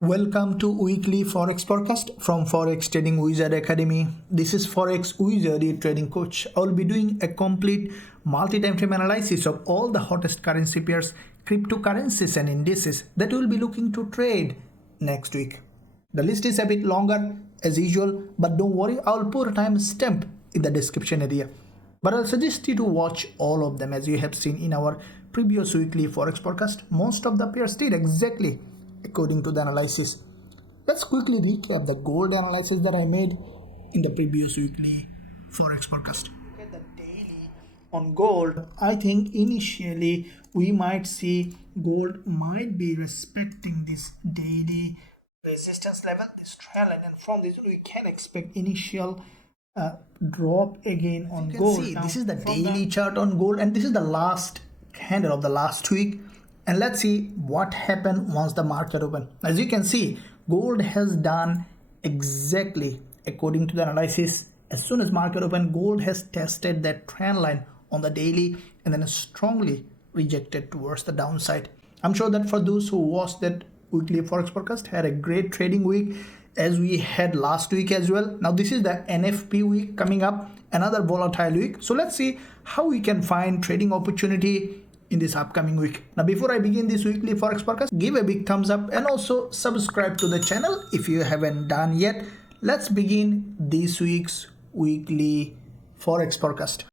Welcome to weekly Forex podcast from Forex Trading Wizard Academy. This is Forex Wizard Trading Coach. I will be doing a complete multi-time frame analysis of all the hottest currency pairs, cryptocurrencies and indices that we will be looking to trade next week. The list is a bit longer as usual, but don't worry, I will put a time stamp in the description area. But I'll suggest you to watch all of them as you have seen in our previous weekly Forex podcast. Most of the pairs did exactly according to the analysis. Let's quickly recap the gold analysis that I made in the previous weekly Forex podcast. Look at the daily on gold. I think initially we might see gold might be respecting this daily resistance level, this trend line, and from this we can expect initial drop again on gold. See, this is the daily chart on gold, and this is the last candle of the last week. And let's see what happened once the market opened. As you can see, gold has done exactly according to the analysis. As soon as market opened, gold has tested that trend line on the daily and then strongly rejected towards the downside. I'm sure that for those who watched that weekly Forex podcast had a great trading week as we had last week as well. Now this is the NFP week coming up, another volatile week. So let's see how we can find trading opportunity in this upcoming week. Now before I begin this weekly Forex podcast, give a big thumbs up and also subscribe to the channel if you haven't done yet. Let's begin this week's weekly Forex podcast.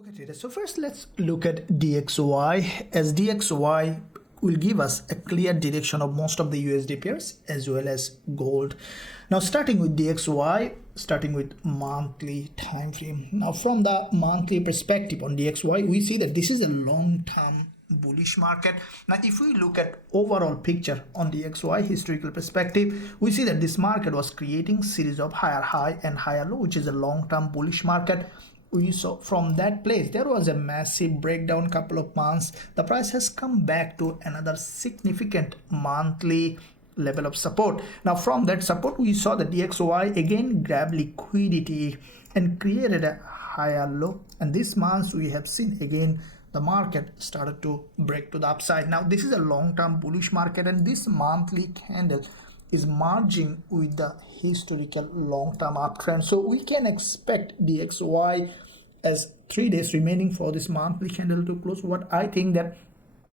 Okay traders, so first let's look at DXY, as DXY will give us a clear direction of most of the USD pairs as well as gold. Now starting with DXY, starting with monthly time frame. Now from the monthly perspective on DXY, we see that this is a long-term bullish market. Now if we look at overall picture on DXY historical perspective, we see that this market was creating series of higher high and higher low, which is a long-term bullish market. We saw from that place there was a massive breakdown couple of months. The price has come back to another significant monthly level of support. Now from that support we saw the DXY again grab liquidity and created a higher low, and this month we have seen again the market started to break to the upside. Now this is a long-term bullish market, and this monthly candle is merging with the historical long-term uptrend. So we can expect DXY as 3 days remaining for this monthly candle to close. What I think that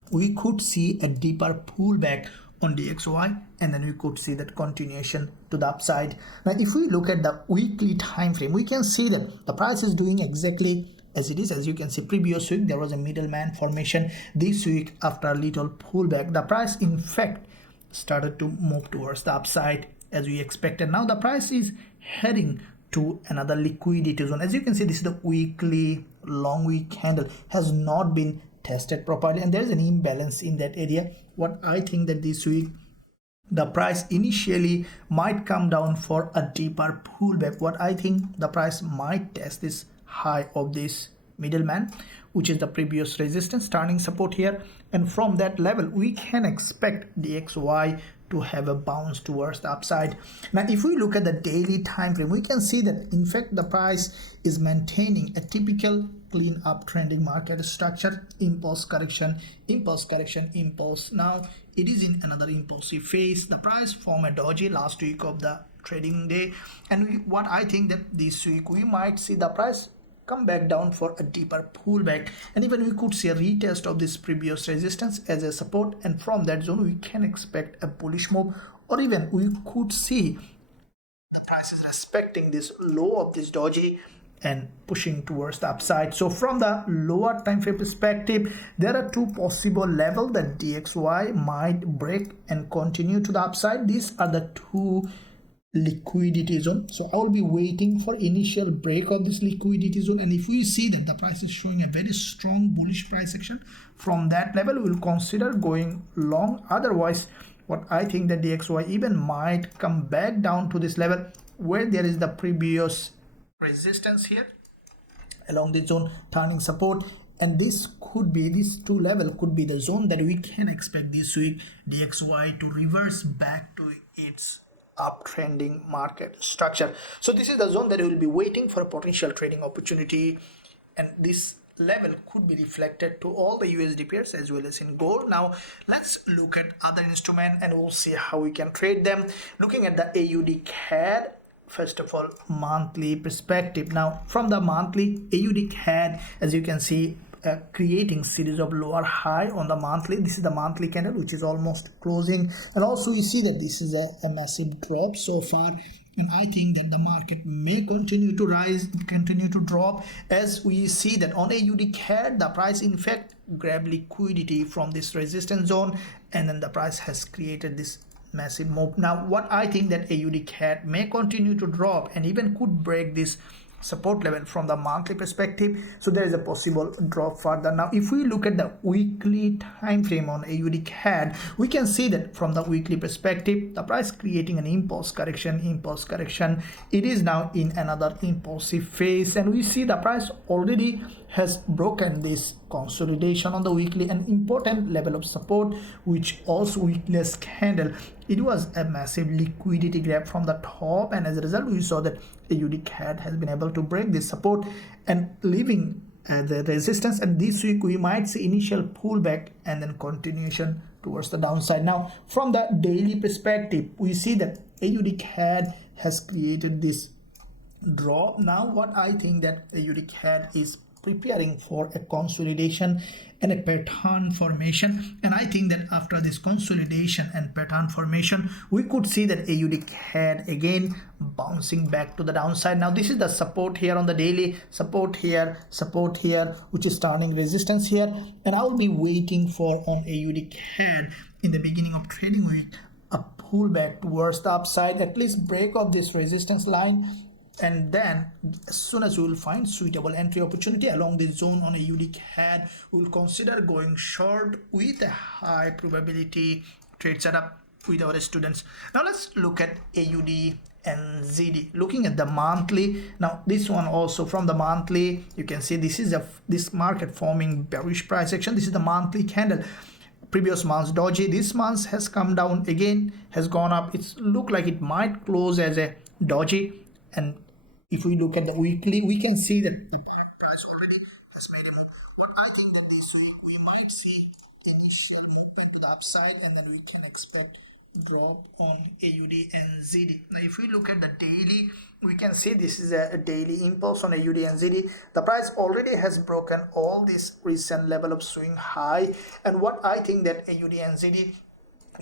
we could see a deeper pullback on DXY, and then we could see that continuation to the upside. Now if we look at the weekly time frame, we can see that the price is doing exactly as it is. As you can see, previous week there was a middleman formation. This week, after a little pullback, the price in fact started to move towards the upside as we expected. Now the price is heading to another liquidity zone. As you can see, this is the weekly long week candle has not been tested properly, and there is an imbalance in that area. What I think that this week the price initially might come down for a deeper pullback. What I think the price might test this high of this middleman, which is the previous resistance, turning support here, and from that level we can expect DXY to have a bounce towards the upside. Now if we look at the daily time frame, we can see that in fact the price is maintaining a typical clean up trending market structure, impulse correction, impulse correction, impulse. Now it is in another impulsive phase. The price formed a doji last week of the trading day, and what I think that this week we might see the price come back down for a deeper pullback, and even we could see a retest of this previous resistance as a support, and from that zone we can expect a bullish move, or even we could see the price is respecting this low of this doji and pushing towards the upside. So from the lower time frame perspective, there are two possible levels that DXY might break and continue to the upside. These are the two liquidity zone. So I will be waiting for initial break of this liquidity zone, and if we see that the price is showing a very strong bullish price action from that level, we will consider going long. Otherwise, what I think that DXY even might come back down to this level where there is the previous resistance here along this zone, turning support, and this could be, this two level could be the zone that we can expect this week DXY to reverse back to its uptrending market structure. So this is the zone that we will be waiting for a potential trading opportunity, and this level could be reflected to all the USD pairs as well as in gold. Now let's look at other instruments and we'll see how we can trade them. Looking at the AUDCAD, first of all, monthly perspective. Now from the monthly AUDCAD, as you can see, creating series of lower high on the monthly. This is the monthly candle which is almost closing, and also you see that this is a massive drop so far, and I think that the market may continue to rise, continue to drop, as we see that on AUDCAD the price in fact grabbed liquidity from this resistance zone, and then the price has created this massive move. Now what I think that AUDCAD may continue to drop and even could break this support level from the monthly perspective, so there is a possible drop further. Now if we look at the weekly time frame on AUDCAD, we can see that from the weekly perspective the price creating an impulse correction. It is now in another impulsive phase, and we see the price already has broken this consolidation on the weekly, an important level of support, which also witnessed candle. It was a massive liquidity grab from the top, and as a result we saw that AUDCAD has been able to break this support and leaving the resistance, and this week we might see initial pullback and then continuation towards the downside. Now from the daily perspective, we see that AUDCAD has created this drop. Now what I think that AUDCAD is preparing for a consolidation and a pattern formation, and I think that after this consolidation and pattern formation we could see that AUDCAD again bouncing back to the downside. Now this is the support here on the daily, support here, which is turning resistance here, and I will be waiting for on AUDCAD in the beginning of trading week a pullback towards the upside, at least break of this resistance line, and then as soon as we will find suitable entry opportunity along this zone on AUDCAD, we will consider going short with a high probability trade setup with our students. Now let's look at AUDNZD. Looking at the monthly, now this one also from the monthly, you can see this is this market forming bearish price action. This is the monthly candle. Previous month's doji, this month has come down again, has gone up. It's look like it might close as a doji, and if we look at the weekly, we can see that the price already has made a move. But I think that this week we might see initial movement to the upside, and then we can expect drop on AUDNZD. Now if we look at the daily, we can see this is a daily impulse on AUDNZD. The price already has broken all this recent level of swing high, and what I think that AUDNZD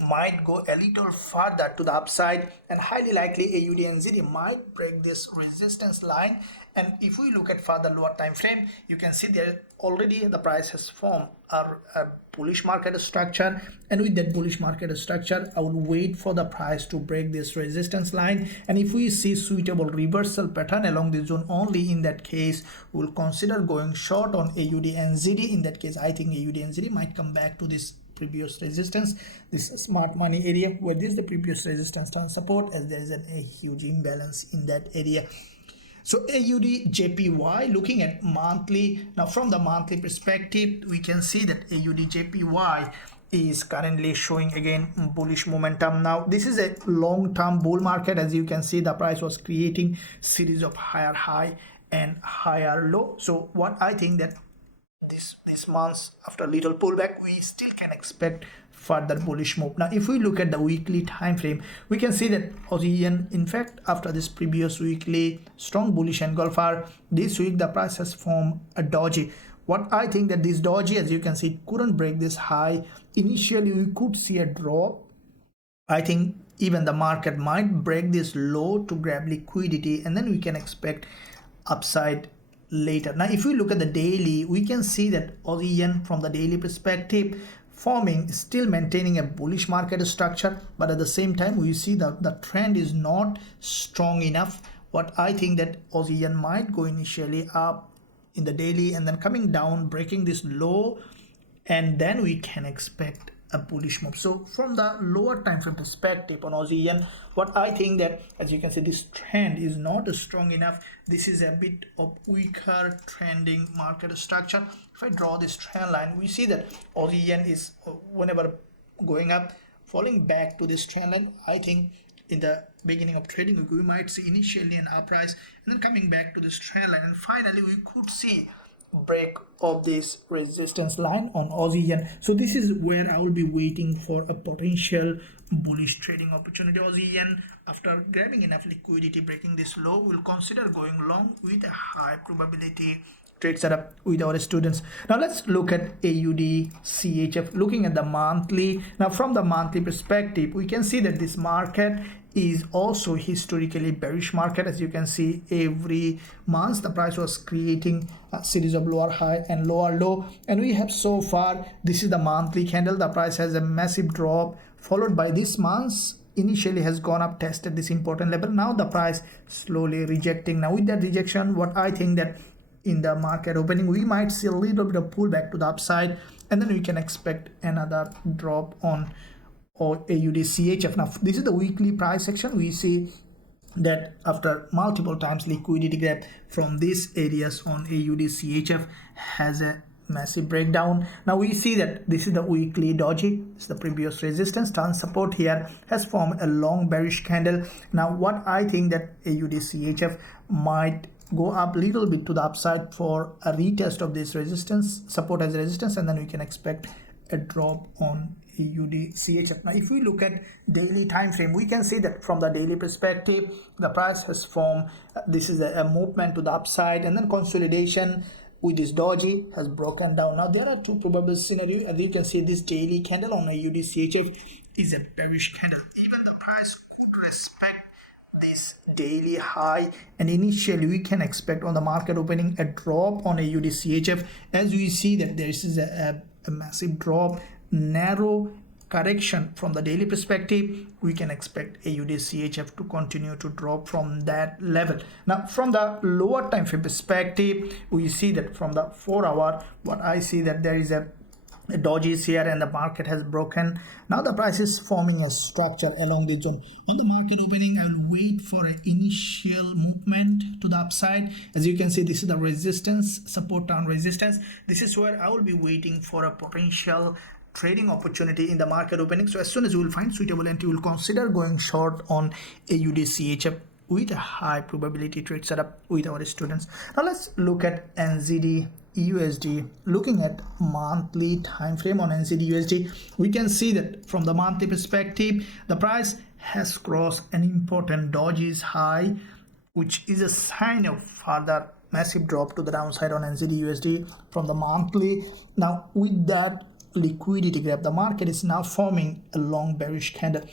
might go a little further to the upside, and highly likely AUDNZD might break this resistance line. And if we look at further lower time frame, you can see that already the price has formed a bullish market structure, and with that bullish market structure I will wait for the price to break this resistance line, and if we see suitable reversal pattern along this zone, only in that case we will consider going short on AUDNZD. In that case I think AUDNZD might come back to this previous resistance, this smart money area, where this is the previous resistance turn support, as there is a huge imbalance in that area. So AUDJPY, looking at monthly, now from the monthly perspective we can see that AUDJPY is currently showing again bullish momentum. Now this is a long-term bull market. As you can see, the price was creating series of higher high and higher low. So what I think that this month, after a little pullback, we still can expect further bullish move. Now if we look at the weekly time frame, we can see that Aussie yen, in fact after this previous weekly strong bullish engulfer, this week the price has formed a doji. What I think that this doji, as you can see, it couldn't break this high. Initially we could see a drop. I think even the market might break this low to grab liquidity, and then we can expect upside later. Now if we look at the daily, we can see that Aussie yen from the daily perspective forming, still maintaining a bullish market structure, but at the same time we see that the trend is not strong enough. What I think that Aussie yen might go initially up in the daily and then coming down, breaking this low, and then we can expect a bullish move. So from the lower time frame perspective on Aussie yen, what I think that, as you can see, this trend is not strong enough. This is a bit of weaker trending market structure. If I draw this trend line, we see that Aussie yen is whenever going up, falling back to this trend line. I think in the beginning of trading we might see initially an uprise and then coming back to this trend line, and finally we could see break of this resistance line on Aussie yen. So this is where I will be waiting for a potential bullish trading opportunity. Aussie yen, after grabbing enough liquidity, breaking this low, will consider going long with a high probability trade setup with our students. Now let's look at AUDCHF. Looking at the monthly, now from the monthly perspective, we can see that this market is also historically bearish market. As you can see, every month the price was creating a series of lower high and lower low, and we have so far, this is the monthly candle, the price has a massive drop, followed by this month's initially has gone up, tested this important level. Now the price slowly rejecting. Now with that rejection, what I think that in the market opening we might see a little bit of pullback to the upside, and then we can expect another drop on or AUDCHF. Now this is the weekly price action. We see that after multiple times liquidity grab from these areas on AUDCHF has a massive breakdown. Now we see that this is the weekly doji, this is the previous resistance, turn support here, has formed a long bearish candle. Now what I think that AUDCHF might go up a little bit to the upside for a retest of this resistance, support as resistance, and then we can expect a drop on AUDCHF. Now if we look at daily time frame, we can see that from the daily perspective the price has formed this is a movement to the upside, and then consolidation with this doji has broken down. Now there are two probable scenarios. As you can see, this daily candle on AUDCHF is a bearish candle. Even the price could respect this daily high, and initially we can expect on the market opening a drop on AUDCHF. As we see that there is a massive drop, narrow correction from the daily perspective, we can expect AUDCHF to continue to drop from that level. Now from the lower time frame perspective, we see that from the 4 hour, what I see that there is a doji is here and the market has broken. Now the price is forming a structure along the zone. On the market opening, I will wait for an initial movement to the upside. As you can see, this is the resistance, support down resistance. This is where I will be waiting for a potential trading opportunity in the market opening. So as soon as you will find suitable entry, you will consider going short on AUDCHF with a high probability trade setup with our students. Now let's look at NZDUSD. Looking at monthly time frame on NZDUSD, we can see that from the monthly perspective the price has crossed an important doji high, which is a sign of further massive drop to the downside on NZDUSD from the monthly. Now with that liquidity grab, the market is now forming a long bearish candle.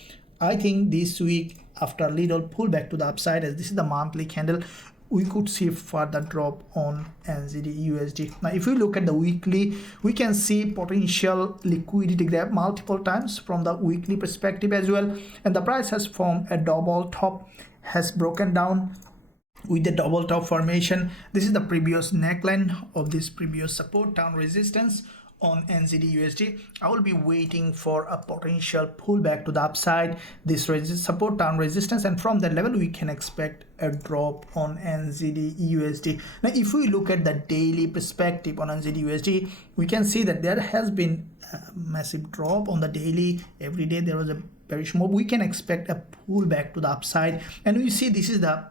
I think this week, after a little pullback to the upside, as this is the monthly candle, we could see further drop on NZDUSD. Now if we look at the weekly, we can see potential liquidity grab multiple times from the weekly perspective as well, and the price has formed a double top, has broken down with the double top formation. This is the previous neckline of this previous support down resistance on NZDUSD. I will be waiting for a potential pullback to the upside, this support down resistance, and from that level we can expect a drop on NZDUSD. Now if we look at the daily perspective on NZDUSD, we can see that there has been a massive drop on the daily. Every day there was a bearish move. We can expect a pullback to the upside, and we see this is the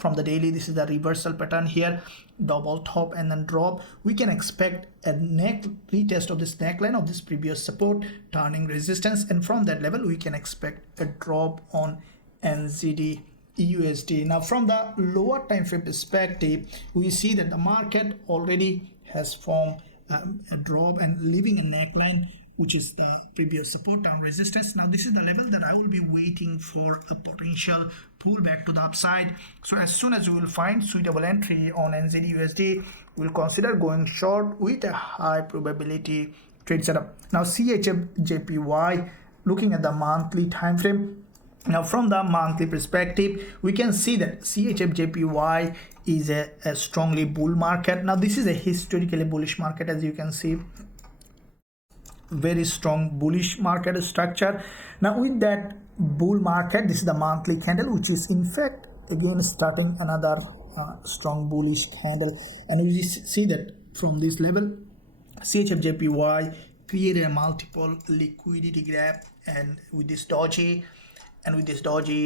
from the daily, this is the reversal pattern here, double top and then drop. We can expect a neck retest of this neckline of this previous support, turning resistance, and from that level we can expect a drop on NZDUSD. Now from the lower time frame perspective, we see that the market already has formed a drop and leaving a neckline, which is the previous support down resistance. Now this is the level that I will be waiting for a potential pullback to the upside. So as soon as we will find suitable entry on NZDUSD, we'll consider going short with a high probability trade setup. Now CHFJPY, looking at the monthly time frame. Now from the monthly perspective, we can see that CHFJPY is a strongly bull market. Now this is a historically bullish market, as you can see. very strong bullish market structure. Now with that bull market, this is the monthly candle, which is in fact again starting another strong bullish candle, and we see that from this level CHFJPY created a multiple liquidity gap, and with this doji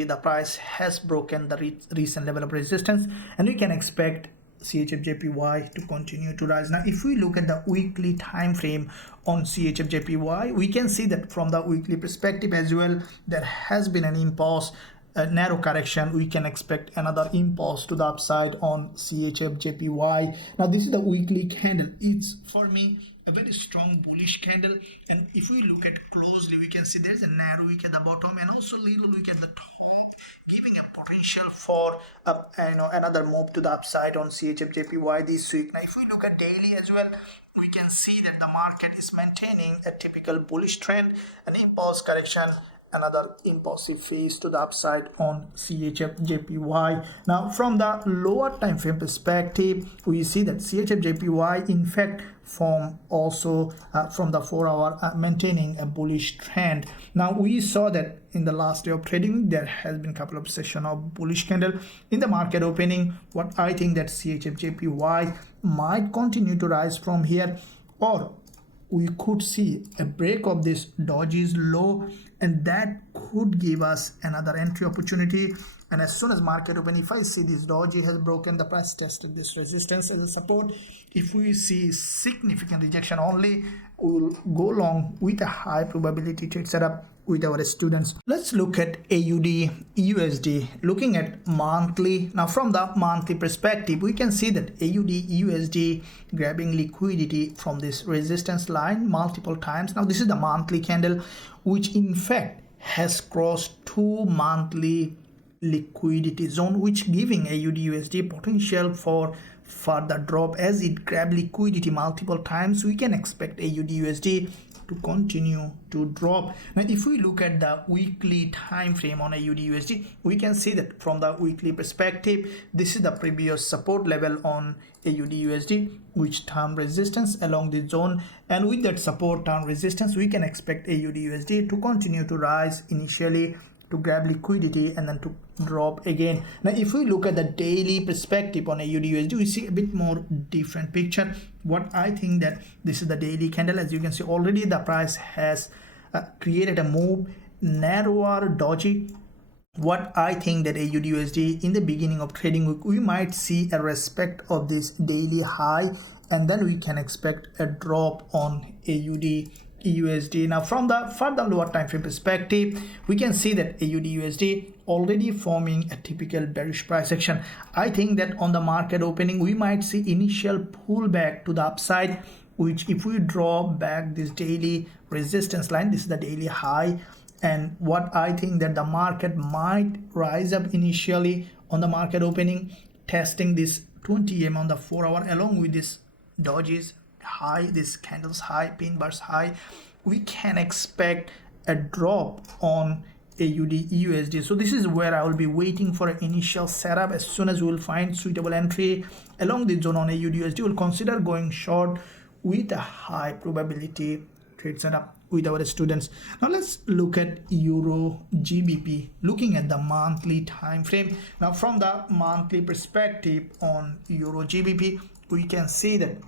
the price has broken the recent level of resistance, and we can expect CHFJPY to continue to rise. Now if we look at the weekly time frame on CHFJPY, we can see that from the weekly perspective as well, there has been an impulse, a narrow correction. We can expect another impulse to the upside on CHFJPY. Now this is the weekly candle. It's for me a very strong bullish candle, and if we look at closely, we can see there's a narrow wick at the bottom and also little wick at the top, giving a potential for another move to the upside on CHFJPY this week. Now if we look at daily as well, we can see that the market is maintaining a typical bullish trend, an impulse correction, another impulsive phase to the upside on CHFJPY. Now from the lower time frame perspective, we see that CHFJPY in fact from also from the 4-hour maintaining a bullish trend. Now we saw that in the last day of trading there has been a couple of session of bullish candle in the market opening. What I think that CHFJPY might continue to rise from here, or we could see a break of this doji's low, and that could give us another entry opportunity. And as soon as market open, if I see this doji has broken, the price tested this resistance as a support. If we see significant rejection only, we will go long with a high probability trade setup with our students. Let's look at AUDUSD. Looking at monthly, now from the monthly perspective, we can see that AUDUSD grabbing liquidity from this resistance line multiple times. Now this is the monthly candle, which in fact has crossed 2 monthly liquidity zone, which giving AUDUSD potential for further drop. As it grab liquidity multiple times, we can expect AUDUSD to continue to drop. Now if we look at the weekly time frame on AUDUSD, we can see that from the weekly perspective, this is the previous support level on AUDUSD, which term resistance along the zone, and with that support term resistance, we can expect AUDUSD to continue to rise initially, to grab liquidity and then to drop again. Now if we look at the daily perspective on AUDUSD, we see a bit more different picture. What I think that this is the daily candle. As you can see already, the price has created a move, narrower doji. What I think that AUDUSD in the beginning of trading week, we might see a respect of this daily high, and then we can expect a drop on AUDUSD. Now from the further lower time frame perspective, we can see that AUDUSD already forming a typical bearish price action. I think that on the market opening, we might see initial pullback to the upside, which if we draw back this daily resistance line, this is the daily high, and what I think that the market might rise up initially on the market opening, testing this 20 EM on the 4-hour along with this doji's high, this candle's high, pin bar's high. We can expect a drop on AUDUSD. So this is where I will be waiting for an initial setup. As soon as we will find suitable entry along the zone on AUDUSD, we'll consider going short with a high probability trade setup with our students. Now let's look at EURGBP, looking at the monthly time frame. Now from the monthly perspective on EURGBP, we can see that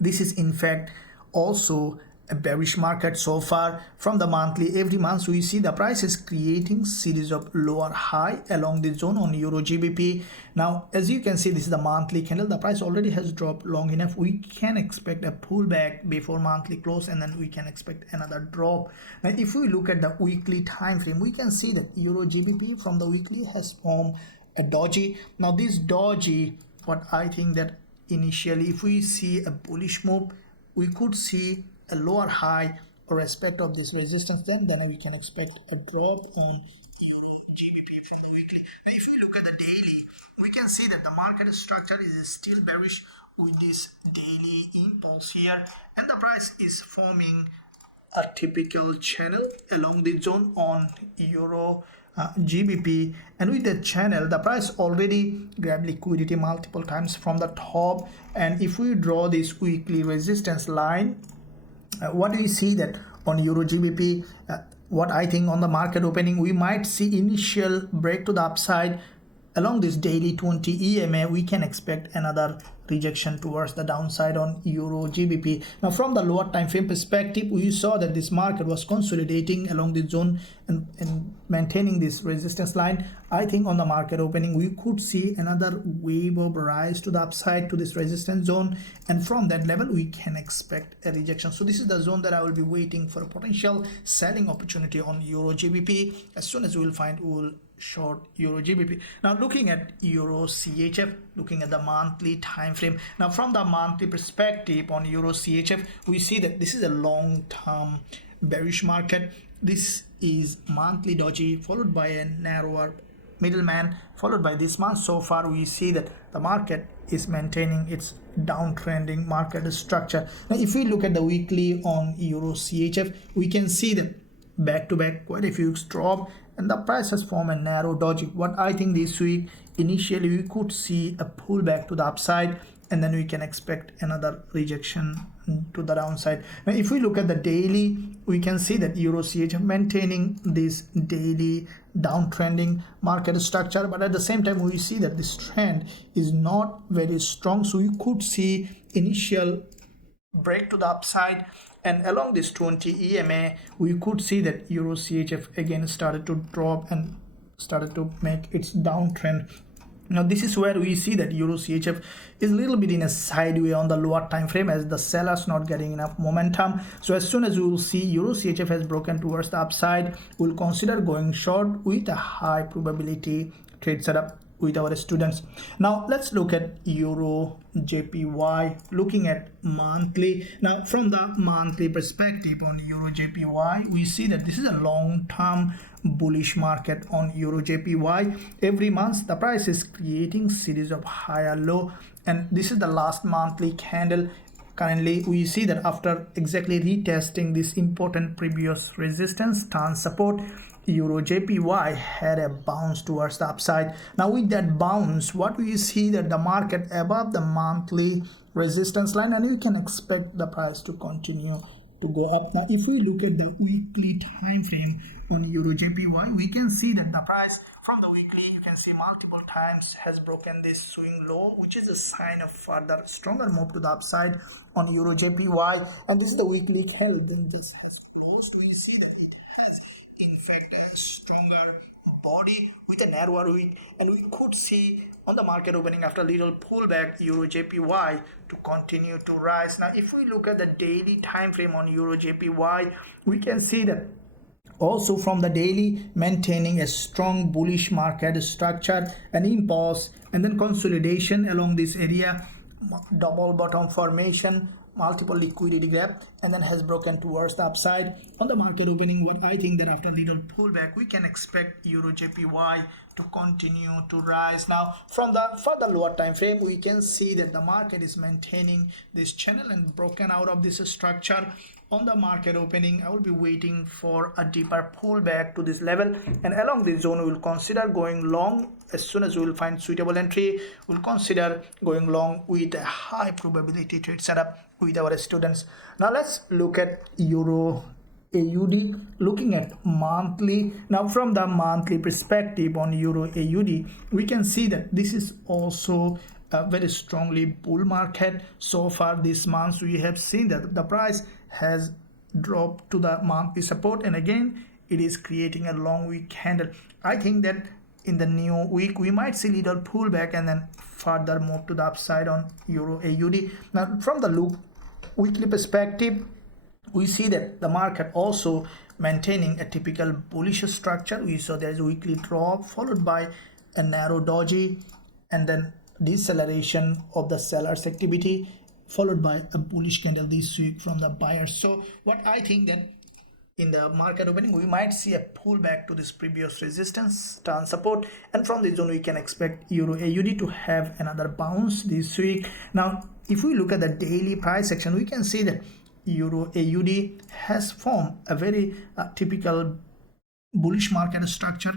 this is in fact also a bearish market so far. From the monthly, every month we see the price is creating series of lower high along the zone on EURGBP. Now as you can see, this is the monthly candle. The price already has dropped long enough. We can expect a pullback before monthly close, and then we can expect another drop. Now if we look at the weekly time frame, we can see that EURGBP from the weekly has formed a doji. Now this doji, what I think that initially if we see a bullish move, we could see a lower high or respect of this resistance, then we can expect a drop on EURGBP from the weekly. Now if we look at the daily, we can see that the market structure is still bearish with this daily impulse here, and the price is forming a typical channel along the zone on EURGBP, and with that channel the price already grabbed liquidity multiple times from the top. And if we draw this weekly resistance line, What do we see that on Euro GBP? What I think on the market opening, we might see initial break to the upside along this daily 20 EMA. We can expect another rejection towards the downside on Euro GBP. Now from the lower time frame perspective, we saw that this market was consolidating along the zone and maintaining this resistance line. I think on the market opening, we could see another wave of rise to the upside to this resistance zone, and from that level we can expect a rejection. So this is the zone that I will be waiting for a potential selling opportunity on Euro GBP. As soon as we will find, we will short Euro GBP. Now looking at Euro CHF, looking at the monthly time frame. Now from the monthly perspective on Euro CHF, we see that this is a long-term bearish market. This is monthly doji followed by a narrower middleman followed by this month. So far we see that the market is maintaining its downtrending market structure. Now if we look at the weekly on Euro CHF, we can see that back to back quite a few drop and the price has formed a narrow doji. What I think this week, initially we could see a pullback to the upside, and then we can expect another rejection to the downside. Now if we look at the daily, we can see that Euro CHF maintaining this daily downtrending market structure, but at the same time we see that this trend is not very strong, so we could see initial break to the upside, and along this 20 EMA we could see that Euro CHF again started to drop and started to make its downtrend. Now this is where we see that Euro CHF is a little bit in a sideways on the lower time frame as the sellers not getting enough momentum. So as soon as we will see Euro CHF has broken towards the upside, we'll consider going short with a high probability trade setup with our students. Now let's look at EURGBP, looking at monthly. Now from the monthly perspective on EURGBP, we see that this is a long-term bullish market on EURGBP. Every month the price is creating series of higher low, and this is the last monthly candle. Currently we see that after exactly retesting this important previous resistance turn support, EURGBP had a bounce towards the upside. Now with that bounce, what we see that the market above the monthly resistance line, and we can expect the price to continue to go up. Now if we look at the weekly time frame on EURGBP, we can see that the price from the weekly, you can see multiple times has broken this swing low, which is a sign of further stronger move to the upside on EURGBP. And this is the weekly candle, then just has closed. We see that it has in fact a stronger body with a narrower wick, and we could see on the market opening after little pullback EURGBP to continue to rise. Now if we look at the daily time frame on EURGBP, we can see that also from the daily maintaining a strong bullish market structure, an impulse and then consolidation along this area, double bottom formation, multiple liquidity gap, and then has broken towards the upside. On the market opening, what I think that after little pullback, we can expect EURGBP to continue to rise. Now from the further lower time frame, we can see that the market is maintaining this channel and broken out of this structure. On the market opening, I will be waiting for a deeper pullback to this level, and along this zone we will consider going long. As soon as we will find suitable entry, we'll consider going long with a high probability trade setup with our students. Now let's look at Euro AUD, looking at monthly. Now from the monthly perspective on Euro AUD, we can see that this is also a very strongly bull market. So far this month we have seen that the price has dropped to the monthly support, and again it is creating a long week candle. I think that in the new week we might see little pullback and then further move to the upside on Euro AUD. Now from the weekly perspective, we see that the market also maintaining a typical bullish structure. We saw there is a weekly drop followed by a narrow doji and then deceleration of the sellers activity followed by a bullish candle this week from the buyers. So what I think that in the market opening we might see a pullback to this previous resistance turn support, and from this zone we can expect Euro AUD to have another bounce this week. Now if we look at the daily price action, we can see that Euro AUD has formed a very typical bullish market structure.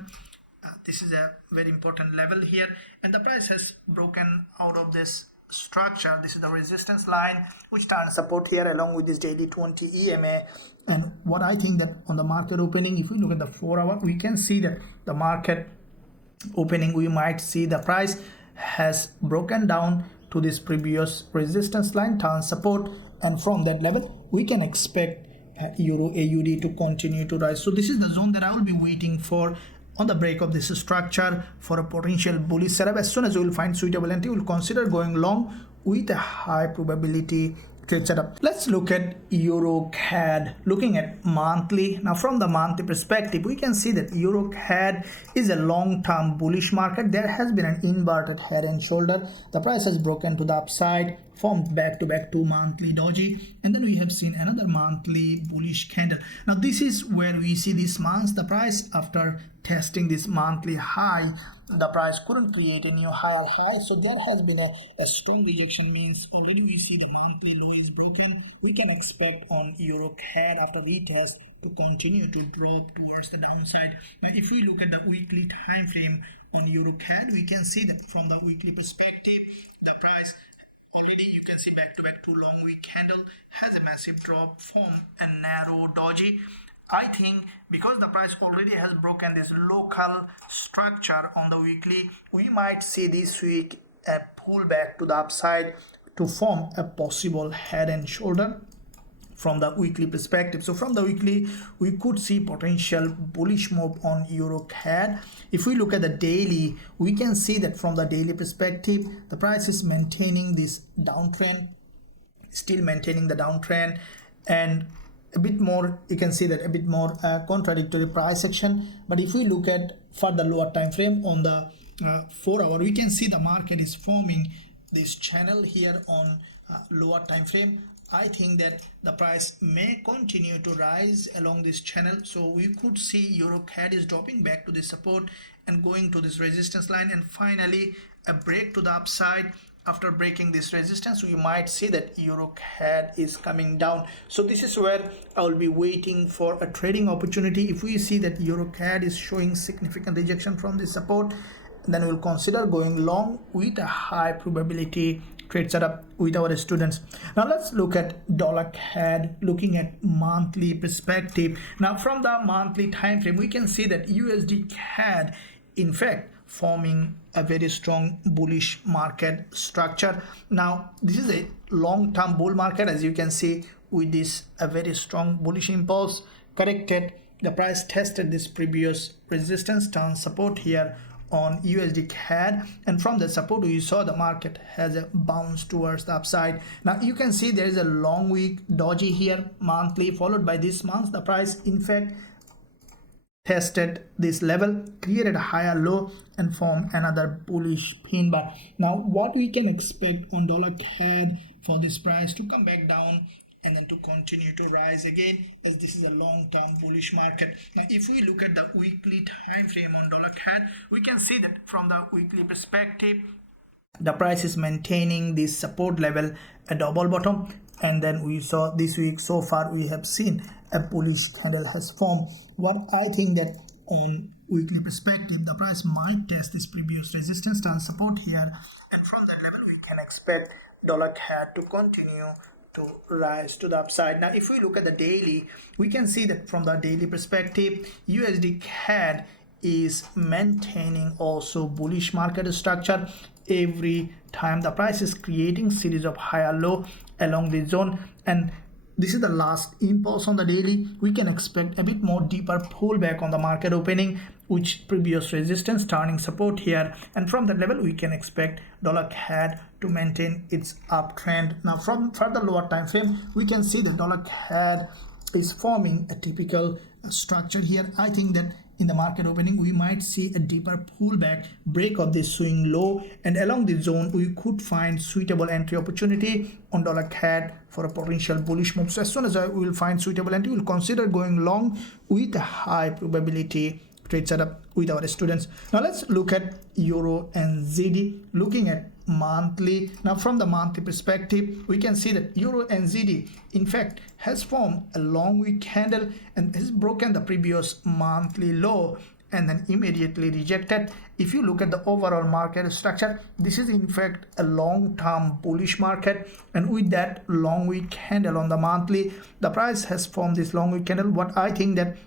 This is a very important level here, and the price has broken out of this structure. This is the resistance line which turns support here along with this daily 20 EMA. And what I think that on the market opening, if we look at the 4-hour, we can see that the market opening, we might see the price has broken down to this previous resistance line, turn support, and from that level we can expect Euro AUD to continue to rise. So this is the zone that I will be waiting for on the break of this structure for a potential bullish setup. As soon as we will find suitable entry, we will consider going long with a high probability trade setup. Let's look at EUROCAD, looking at monthly. Now from the monthly perspective, we can see that EUROCAD is a long-term bullish market. There has been an inverted head and shoulder. The price has broken to the upside, formed back-to-back 2 monthly doji, and then we have seen another monthly bullish candle. Now this is where we see this month the price, after testing this monthly high, the price couldn't create a new higher high, so there has been a strong rejection. Means already we see the monthly low is broken. We can expect on EUROCAD after retest to continue to drop towards the downside. Now if we look at the weekly time frame on EUROCAD, we can see that from the weekly perspective, the price already, you can see back-to-back 2 long week candle has a massive drop from a narrow doji. I think because the price already has broken this local structure on the weekly, we might see this week a pullback to the upside to form a possible head and shoulder from the weekly perspective. So from the weekly, we could see potential bullish move on EUROCAD. If we look at the daily, we can see that from the daily perspective, the price is maintaining this downtrend, still maintaining the downtrend, and a bit more, you can see that a bit more contradictory price action. But if we look at further lower time frame on the 4-hour, we can see the market is forming this channel here on lower time frame. I think that the price may continue to rise along this channel, so we could see EUROCAD is dropping back to the support and going to this resistance line, and finally a break to the upside. After breaking this resistance, we might see that EUROCAD is coming down. So this is where I will be waiting for a trading opportunity. If we see that EUROCAD is showing significant rejection from this support, then we'll consider going long with a high probability trade setup with our students. Now let's look at dollar CAD, looking at monthly perspective. Now from the monthly time frame, we can see that USD CAD, in fact, forming a very strong bullish market structure. Now this is a long-term bull market, as you can see, with this a very strong bullish impulse, corrected, the price tested this previous resistance, turn support here on USD CAD, and from the support we saw the market has a bounce towards the upside. Now you can see there is a long week doji here monthly, followed by this month the price in fact tested this level, created a higher low, and formed another bullish pin bar. Now what we can expect on dollar CAD for this price to come back down and then to continue to rise again, as this is a long-term bullish market. Now if we look at the weekly time frame on dollar CAD, we can see that from the weekly perspective, the price is maintaining this support level, a double bottom, and then we saw this week so far we have seen a bullish candle has formed. What I think that on weekly perspective, the price might test this previous resistance and support here, and from that level we can expect dollar CAD to continue to rise to the upside. Now if we look at the daily, we can see that from the daily perspective, USD CAD is maintaining also bullish market structure. Every time the price is creating series of higher low along this zone, and this is the last impulse on the daily, we can expect a bit more deeper pullback on the market opening, which previous resistance turning support here, and from that level we can expect dollar CAD to maintain its uptrend. Now from further lower time frame, we can see that dollar CAD is forming a typical structure here. I think that in the market opening we might see a deeper pullback, break of this swing low, and along this zone we could find suitable entry opportunity on dollar CAD for a potential bullish move. So as soon as I will find suitable entry, we'll consider going long with a high probability trade setup with our students. Now let's look at EURNZD, looking at monthly. Now from the monthly perspective, we can see that EURNZD in fact has formed a long week candle and has broken the previous monthly low and then immediately rejected. If you look at the overall market structure, this is in fact a long-term bullish market, and with that long wick candle on the monthly, the price has formed this long wick candle. What I think that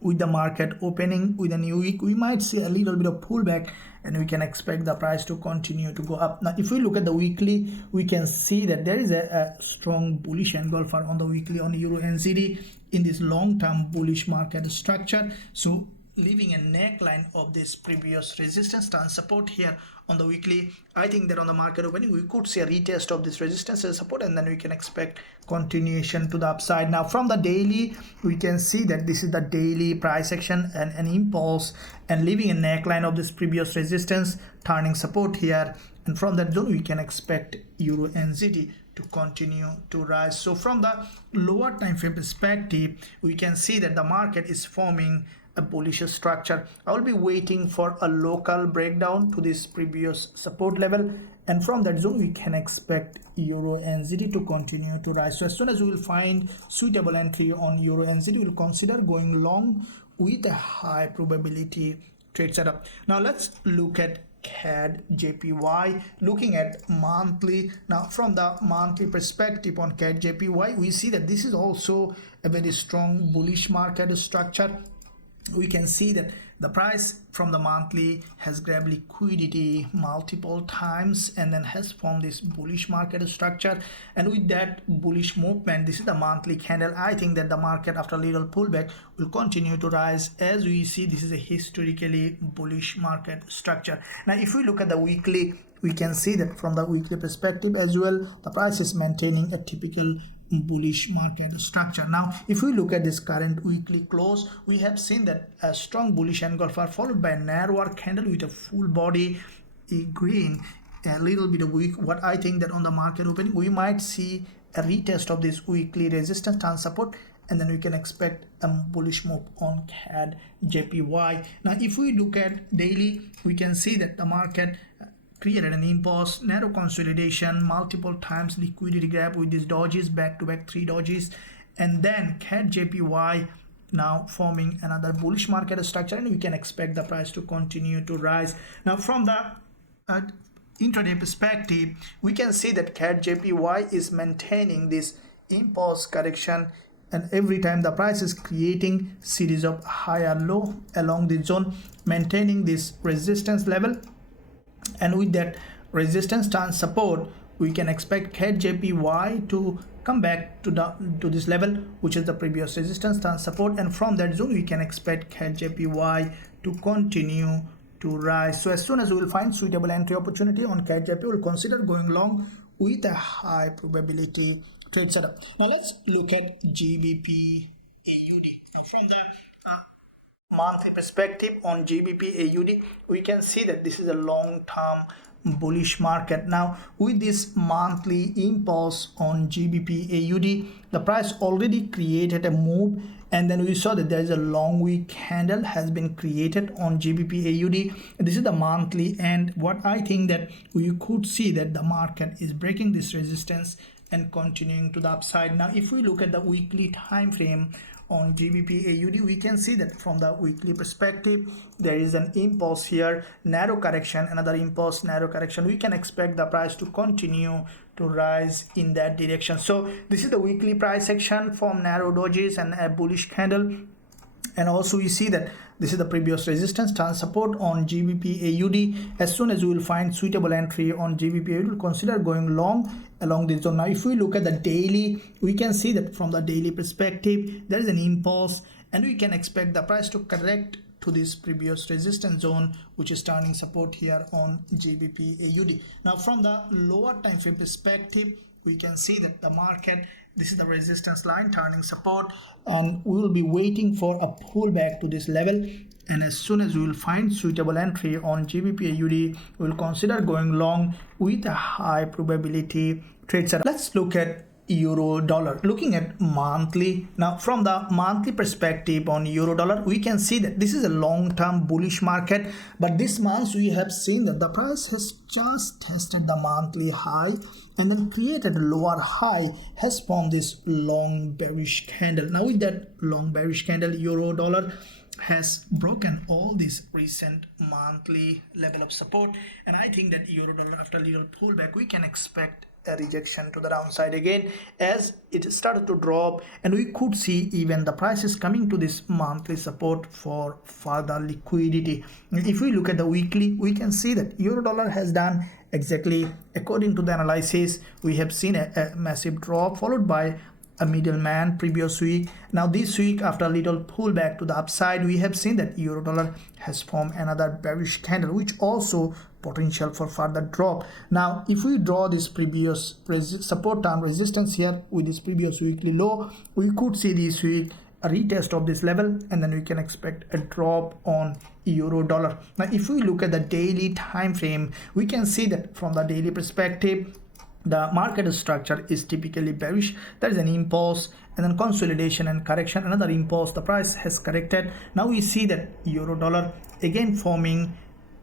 with the market opening with a new week, we might see a little bit of pullback, and we can expect the price to continue to go up. Now if we look at the weekly, we can see that there is a strong bullish engulfer on the weekly on EURNZD in this long-term bullish market structure, so leaving a neckline of this previous resistance and support here on the weekly. I think that on the market opening we could see a retest of this resistance and support, and then we can expect continuation to the upside. Now from the daily, we can see that this is the daily price action and an impulse, and leaving a neckline of this previous resistance, turning support here, and from that zone we can expect EURNZD to continue to rise. So from the lower time frame perspective, we can see that the market is forming a bullish structure. I will be waiting for a local breakdown to this previous support level, and from that zone we can expect EURNZD to continue to rise. So as soon as we will find suitable entry on EURNZD, we will consider going long with a high probability trade setup. Now let's look at CADJPY, looking at monthly. Now from the monthly perspective on CADJPY, we see that this is also a very strong bullish market structure. We can see that the price from the monthly has grabbed liquidity multiple times and then has formed this bullish market structure, and with that bullish movement, this is the monthly candle. I think that the market after a little pullback will continue to rise. As we see, this is a historically bullish market structure. Now if we look at the weekly, we can see that from the weekly perspective as well, the price is maintaining a typical bullish market structure. Now if we look at this current weekly close, we have seen that a strong bullish engulfer followed by a narrower candle with a full body green, a little bit of weak. What I think that on the market opening, we might see a retest of this weekly resistance and support, and then we can expect a bullish move on CADJPY. Now if we look at daily, we can see that the market created an impulse, narrow consolidation, multiple times liquidity grab with these dodges, back-to-back 3 dodges, and then CADJPY now forming another bullish market structure, and we can expect the price to continue to rise. Now from the intraday perspective, we can see that CADJPY is maintaining this impulse correction, and every time the price is creating series of higher low along the zone, maintaining this resistance level, and with that resistance and support, we can expect CADJPY to come back to this level, which is the previous resistance and support, and from that zone we can expect CADJPY to continue to rise. So as soon as we will find suitable entry opportunity on CADJPY, we will consider going long with a high probability trade setup. Now let's look at GBPAUD. Now from the monthly perspective on GBPAUD, we can see that this is a long-term bullish market. Now with this monthly impulse on GBPAUD, the price already created a move, and then we saw that there is a long wick candle has been created on GBPAUD. This is the monthly, and what I think that we could see that the market is breaking this resistance and continuing to the upside. Now if we look at the weekly time frame on GBPAUD, we can see that from the weekly perspective there is an impulse here, narrow correction, another impulse, narrow correction. We can expect the price to continue to rise in that direction. So this is the weekly price action from narrow dodges and a bullish candle, and also we see that this is the previous resistance and support on GBPAUD. As soon as we will find suitable entry on GBPAUD, we'll consider going long along this zone. Now if we look at the daily, we can see that from the daily perspective there is an impulse, and we can expect the price to correct to this previous resistance zone, which is turning support here on GBPAUD. Now from the lower time frame perspective, we can see that the market, this is the resistance line turning support, and we will be waiting for a pullback to this level, and as soon as we will find suitable entry on GBPAUD, we will consider going long with a high probability trade setup. Let's look at euro dollar, looking at monthly. Now from the monthly perspective on euro dollar, we can see that this is a long-term bullish market, but this month we have seen that the price has just tested the monthly high and then created a lower high, has formed this long bearish candle. Now with that long bearish candle, euro dollar has broken all this recent monthly level of support, and I think that euro dollar, after a little pullback, we can expect a rejection to the downside again as it started to drop, and we could see even the prices coming to this monthly support for further liquidity. If we look at the weekly, we can see that euro dollar has done exactly according to the analysis. We have seen a massive drop followed by a middleman previous week. Now this week, after a little pullback to the upside, we have seen that euro dollar has formed another bearish candle, which also potential for further drop. Now if we draw this previous support and resistance here with this previous weekly low, we could see this week a retest of this level, and then we can expect a drop on euro dollar. Now if we look at the daily time frame, we can see that from the daily perspective, the market structure is typically bearish. There is an impulse and then consolidation and correction, another impulse, the price has corrected. Now we see that euro dollar again forming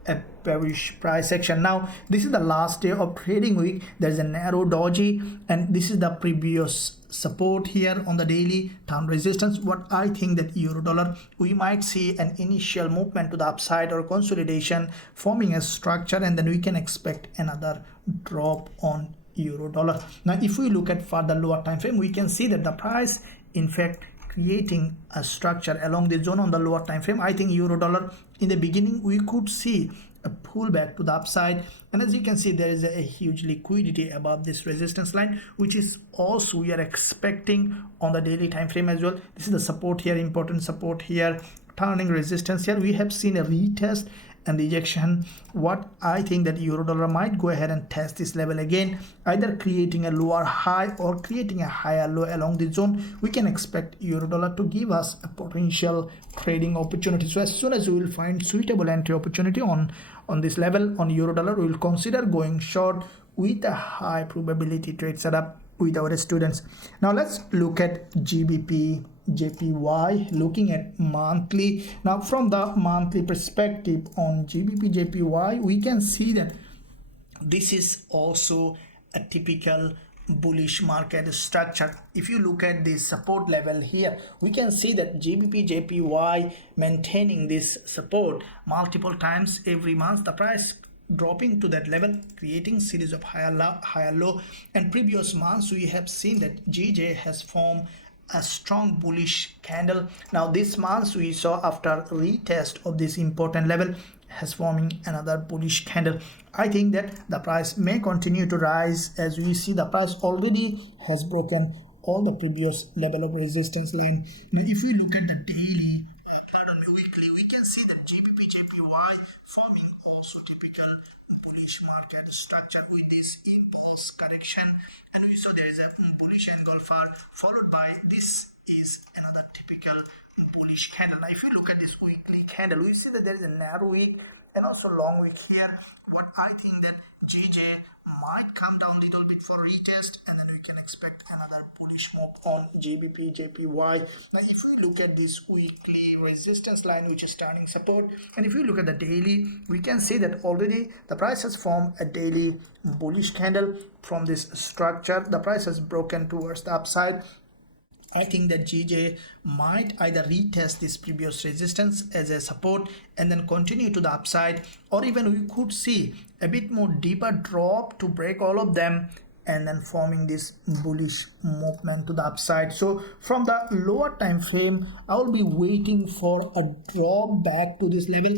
a bearish price action. Now this is the last day of trading week. There is a narrow doji, and this is the previous support here on the daily term resistance. What I think that euro dollar, we might see an initial movement to the upside or consolidation forming a structure, and then we can expect another drop on euro dollar. Now if we look at further lower time frame, we can see that the price in fact creating a structure along the zone on the lower time frame. I think euro dollar in the beginning we could see a pullback to the upside, and as you can see there is a huge liquidity above this resistance line, which is also we are expecting on the daily time frame as well. This is the support here, important support here, turning resistance here. We have seen a retest and rejection. What I think that euro dollar might go ahead and test this level again, either creating a lower high or creating a higher low along the zone. We can expect euro dollar to give us a potential trading opportunity. So as soon as we will find suitable entry opportunity on this level on euro dollar, we will consider going short with a high probability trade setup with our students. Now let's look at GBPJPY, looking at monthly. Now from the monthly perspective on GBPJPY, we can see that this is also a typical bullish market structure. If you look at the support level here, we can see that GBPJPY maintaining this support multiple times every month, the price dropping to that level, creating series of higher low, and previous months we have seen that GJ has formed a strong bullish candle. Now this month we saw after retest of this important level has forming another bullish candle. I think that the price may continue to rise, as we see the price already has broken all the previous level of resistance line. Now if we look at the daily weekly, we can see that GBPJPY forming also typical bullish market structure with this impulse correction, and we saw there is a bullish engulfer followed by this is another typical bullish candle. Now if you look at this weekly candle, we see that there is a narrow wick and also long wick here. What I think that JJ might come down a little bit for retest, and then we can expect another bullish move on GBPJPY. Now if we look at this weekly resistance line, which is turning support, and if we look at the daily, we can see that already the price has formed a daily bullish candle. From this structure, the price has broken towards the upside. I think that GJ might either retest this previous resistance as a support and then continue to the upside, or even we could see a bit more deeper drop to break all of them and then forming this bullish movement to the upside. So from the lower time frame, I will be waiting for a drop back to this level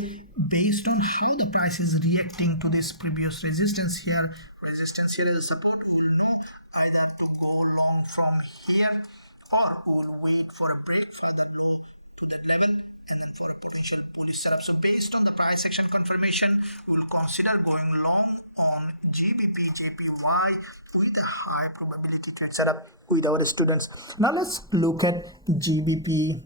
based on how the price is reacting to this previous resistance here. Resistance here is a support. We will know either to go long from here, or we'll wait for a break further low to that level and then for a potential bullish setup. So based on the price action confirmation, we'll consider going long on GBPJPY with a high probability trade setup with our students. Now let's look at GBPUSD,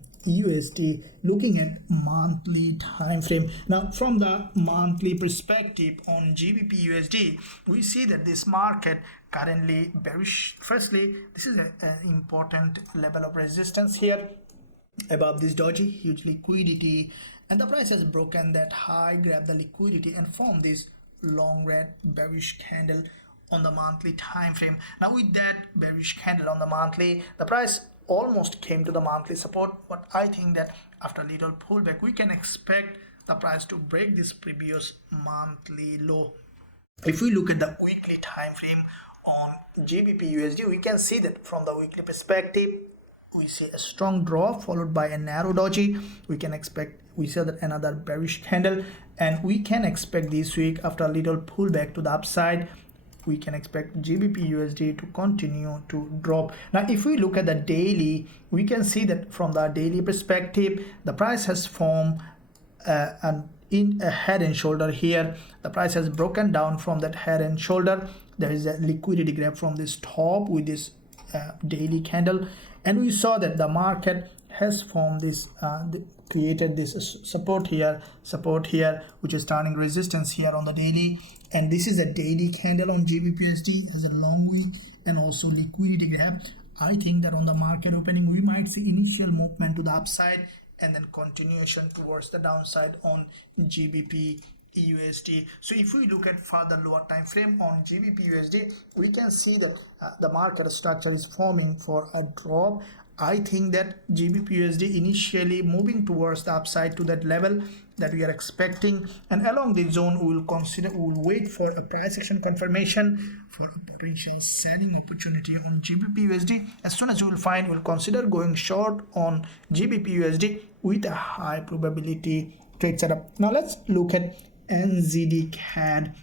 looking at monthly time frame. Now from the monthly perspective on GBPUSD, we see that this market currently bearish. Firstly, this is an important level of resistance here above this doji, huge liquidity, and the price has broken that high, grab the liquidity and form this long red bearish candle on the monthly time frame. Now with that bearish candle on the monthly, the price almost came to the monthly support, but I think that after a little pullback we can expect the price to break this previous monthly low. If we look at the weekly time frame on GBPUSD, we can see that from the weekly perspective we see a strong drop followed by a narrow doji. We see that another bearish candle, and we can expect this week after a little pullback to the upside, we can expect GBPUSD to continue to drop. Now if we look at the daily, we can see that from the daily perspective the price has formed in a head and shoulder here. The price has broken down from that head and shoulder. There is a liquidity grab from this top with this daily candle, and we saw that the market has formed this created this support here, which is turning resistance here on the daily. And this is a daily candle on GBPUSD, has a long wick and also liquidity grab. I think that on the market opening we might see initial movement to the upside and then continuation towards the downside on GBPUSD. So if we look at further lower time frame on GBPUSD, we can see that the market structure is forming for a drop. I think that GBPUSD initially moving towards the upside to that level that we are expecting, and along this zone we will wait for a price action confirmation for a potential selling opportunity on GBPUSD. As soon as you will find, we'll consider going short on GBPUSD with a high probability trade setup. Now let's look at NZDCAD.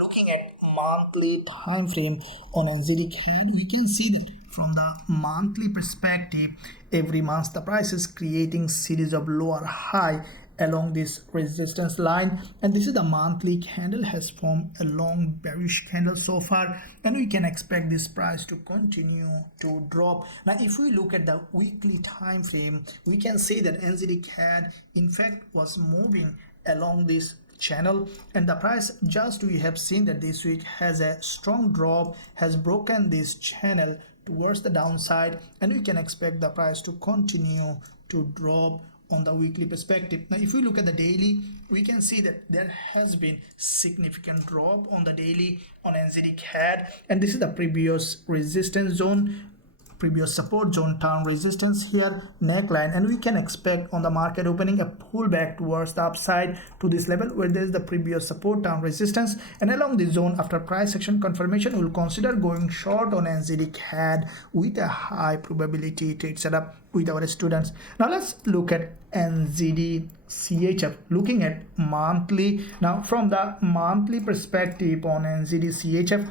Looking at monthly time frame on NZDCAD, we can see that from the monthly perspective, every month the price is creating series of lower high along this resistance line, and this is the monthly candle has formed a long bearish candle so far, and we can expect this price to continue to drop. Now if we look at the weekly time frame, we can see that NZDCAD in fact was moving along this channel, and the price just we have seen that this week has a strong drop, has broken this channel towards the downside, and we can expect the price to continue to drop on the weekly perspective. Now if we look at the daily, we can see that there has been significant drop on the daily on NZDCAD, and this is the previous resistance zone, previous support zone, turn resistance here, neckline, and we can expect on the market opening a pullback towards the upside to this level where there is the previous support, turn resistance, and along this zone after price action confirmation we will consider going short on NZDCAD with a high probability trade setup with our students. Now let's look at NZDCHF. Looking at monthly, now from the monthly perspective on NZDCHF,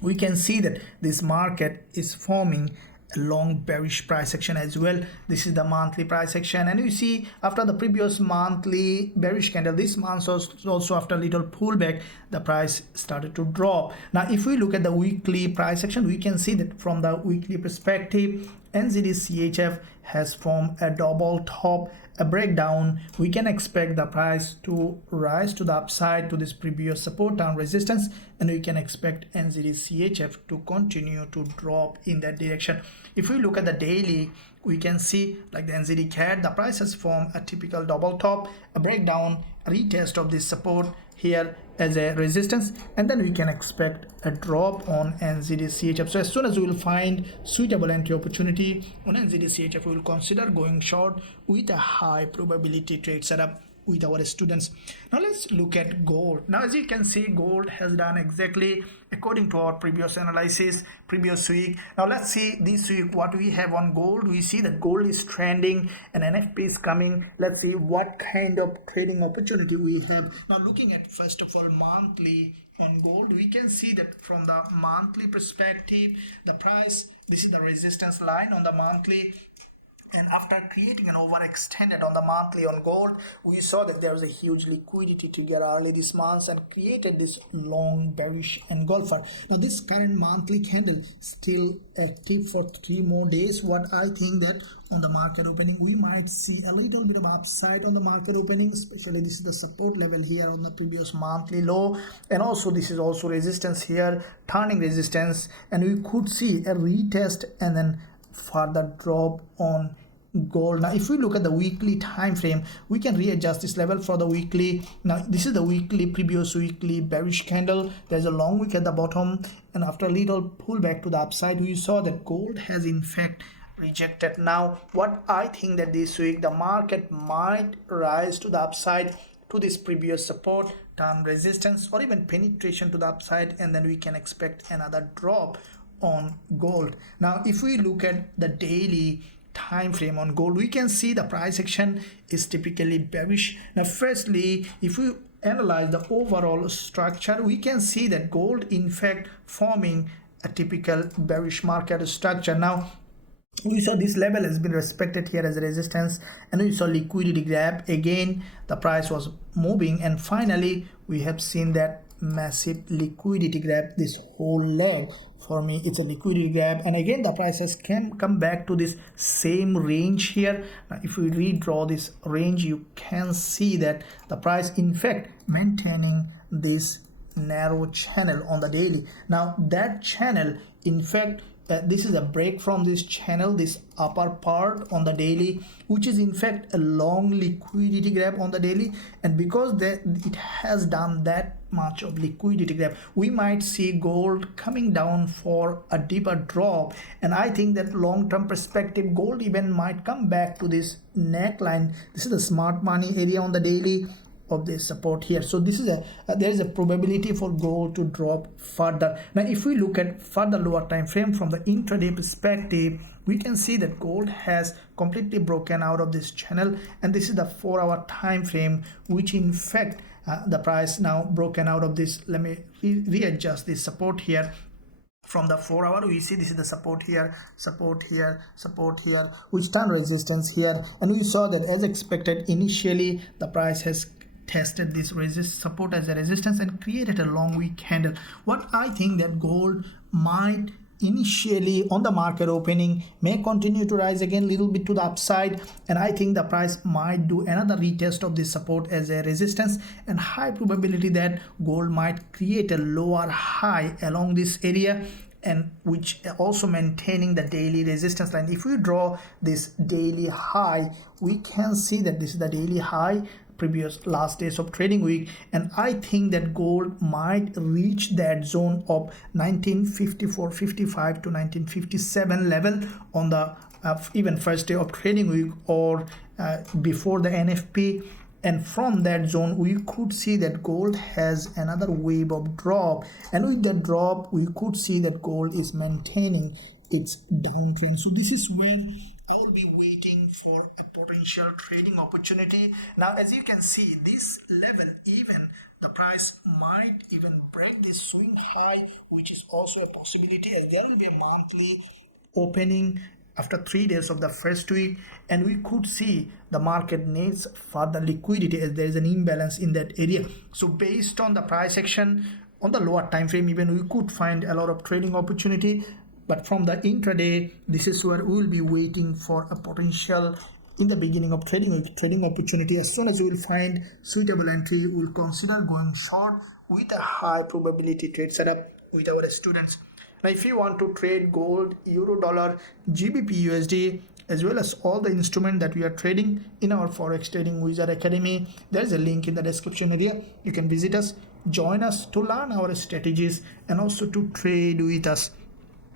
we can see that this market is forming a long bearish price action as well. This is the monthly price action, and you see after the previous monthly bearish candle, this month also after a little pullback the price started to drop. Now if we look at the weekly price action, we can see that from the weekly perspective NZDCHF has formed a double top, a breakdown. We can expect the price to rise to the upside to this previous support and resistance, and we can expect NZDCHF to continue to drop in that direction. If we look at the daily, we can see like the NZDCAD, the price has formed a typical double top, a breakdown, a retest of this support here as a resistance, and then we can expect a drop on NZDCHF. So as soon as we will find suitable entry opportunity on NZDCHF, we will consider going short with a high probability trade setup with our students. Now let's look at gold. Now as you can see, gold has done exactly according to our previous analysis previous week. Now let's see this week what we have on gold. We see that gold is trending and NFP is coming. Let's see what kind of trading opportunity we have. Now looking at first of all monthly on gold, we can see that from the monthly perspective the price, this is the resistance line on the monthly, and after creating an overextended on the monthly on gold, we saw that there was a huge liquidity trigger early this month and created this long bearish engulfer. Now this current monthly candle still active for 3 more days. What I think that on the market opening we might see a little bit of upside on the market opening, especially this is the support level here on the previous monthly low, and also this is also resistance here, turning resistance, and we could see a retest and then further drop on gold. Now if we look at the weekly time frame, we can readjust this level for the weekly. Now this is the weekly, previous weekly bearish candle. There's a long wick at the bottom, and after a little pullback to the upside, we saw that gold has in fact rejected. Now what I think that this week the market might rise to the upside to this previous support, turn resistance, or even penetration to the upside, and then we can expect another drop on gold. Now if we look at the daily time frame on gold, we can see the price action is typically bearish. Now firstly, if we analyze the overall structure, we can see that gold in fact forming a typical bearish market structure. Now we saw this level has been respected here as a resistance, and we saw liquidity grab. Again the price was moving, and finally we have seen that massive liquidity grab. This whole leg for me, it's a liquidity grab, and again the prices can come back to this same range here. Now if we redraw this range, you can see that the price in fact maintaining this narrow channel on the daily. Now that channel in fact this is a break from this channel, this upper part on the daily, which is in fact a long liquidity grab on the daily, and because it has done that much of liquidity grab, we might see gold coming down for a deeper drop. And I think that long-term perspective, gold even might come back to this neckline. This is the smart money area on the daily of this support here. So this is there is a probability for gold to drop further. Now if we look at further lower time frame from the intraday perspective, we can see that gold has completely broken out of this channel, and this is the 4-hour time frame, which in fact the price now broken out of this. Let me readjust this support here. From the 4-hour, we see this is the support here, support here, support here, which turned resistance here, and we saw that as expected initially the price has tested this support as a resistance and created a long wick candle. What I think that gold might initially on the market opening may continue to rise again a little bit to the upside, and I think the price might do another retest of this support as a resistance, and high probability that gold might create a lower high along this area, and which also maintaining the daily resistance line. If we draw this daily high, we can see that this is the daily high previous last days of trading week, and I think that gold might reach that zone of 1954.55 to 1957 level on the even first day of trading week, or before the NFP, and from that zone we could see that gold has another wave of drop, and with that drop we could see that gold is maintaining its downtrend. So this is where I will be waiting for a potential trading opportunity. Now as you can see, this level, even the price might even break this swing high, which is also a possibility, as there will be a monthly opening after 3 days of the first week, and we could see the market needs further liquidity as there is an imbalance in that area. So based on the price action on the lower time frame, even we could find a lot of trading opportunity. But from the intraday, this is where we will be waiting for a potential in the beginning of trading opportunity. As soon as we will find suitable entry, we will consider going short with a high probability trade setup with our students. Now if you want to trade gold, euro, dollar, GBPUSD, as well as all the instrument that we are trading in our Forex Trading Wizard Academy, there is a link in the description area. You can visit us, join us to learn our strategies and also to trade with us.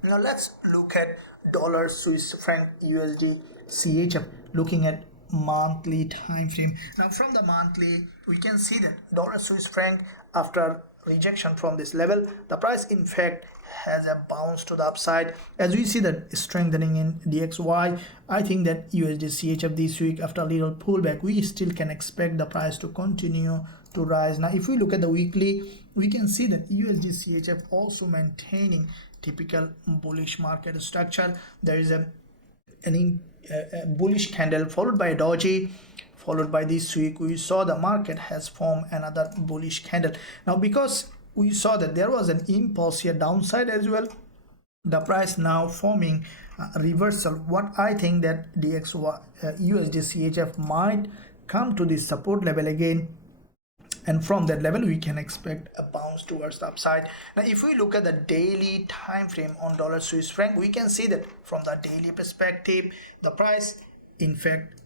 Now let's look at dollar, Swiss franc, USD, CHF, looking at monthly time frame. Now from the monthly, we can see that dollar, Swiss franc, after rejection from this level, the price in fact has a bounce to the upside. As we see that strengthening in DXY, I think that USDCHF this week, after a little pullback, we still can expect the price to continue to rise. Now if we look at the weekly, we can see that USDCHF also maintaining typical bullish market structure. There is a bullish candle followed by a doji, followed by this week we saw the market has formed another bullish candle. Now because we saw that there was an impulse here downside as well, the price now forming a reversal. What I think that USDCHF might come to this support level again, and from that level we can expect a bounce towards the upside. Now if we look at the daily time frame on dollar Swiss franc, we can see that from the daily perspective the price in fact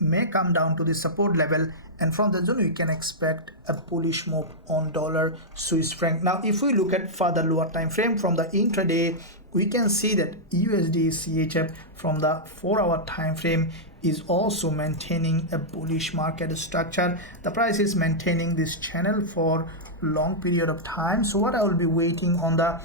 may come down to the support level, and from the zone we can expect a bullish move on dollar Swiss franc. Now if we look at further lower time frame from the intraday, we can see that USDCHF from the 4-hour time frame is also maintaining a bullish market structure. The price is maintaining this channel for long period of time. So what I will be waiting on the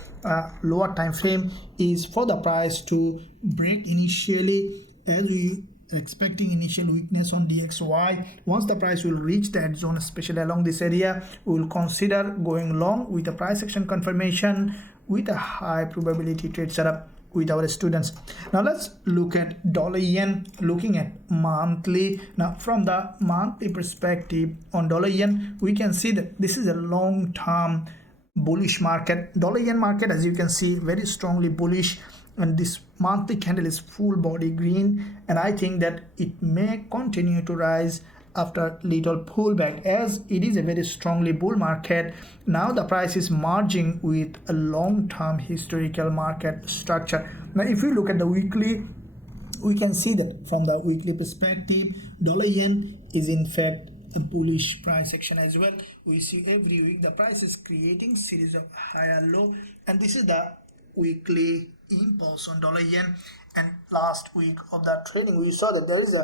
lower time frame is for the price to break initially, as we expecting initial weakness on DXY. Once the price will reach that zone, especially along this area, we will consider going long with a price action confirmation with a high probability trade setup with our students. Now let's look at dollar yen, looking at monthly. Now from the monthly perspective on dollar yen, we can see that this is a long term bullish market. Dollar yen market, as you can see, very strongly bullish, and this monthly candle is full body green, and I think that it may continue to rise after little pullback, as it is a very strongly bull market. Now the price is merging with a long-term historical market structure. Now if we look at the weekly, we can see that from the weekly perspective, dollar yen is in fact a bullish price action as well. We see every week the price is creating series of higher low, and this is the weekly impulse on dollar yen. And last week of that trading, we saw that there is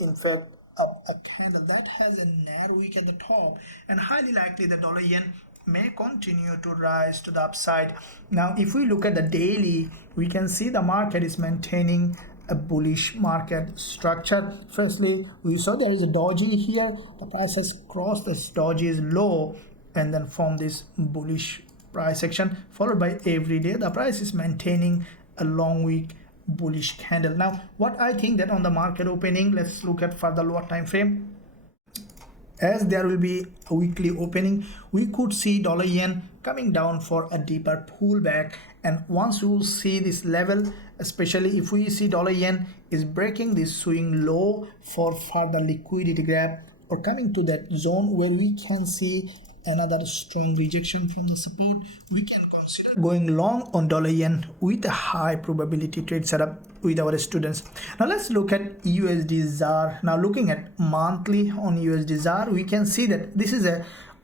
in fact a candle that has a narrow wick at the top, and highly likely the dollar yen may continue to rise to the upside. Now if we look at the daily, we can see the market is maintaining a bullish market structure. Firstly, we saw there is a doji here. The price has crossed this doji's low and then formed this bullish price action, followed by every day the price is maintaining a long wick bullish candle. Now what I think that on the market opening, let's look at for the lower time frame, as there will be a weekly opening, we could see dollar yen coming down for a deeper pullback. And once we will see this level, especially if we see dollar yen is breaking this swing low for further liquidity grab, or coming to that zone where we can see another strong rejection from the support, we can consider going long on dollar yen with a high probability trade setup with our students. Now let's look at USDZAR. Now looking at monthly on USDZAR, we can see that this is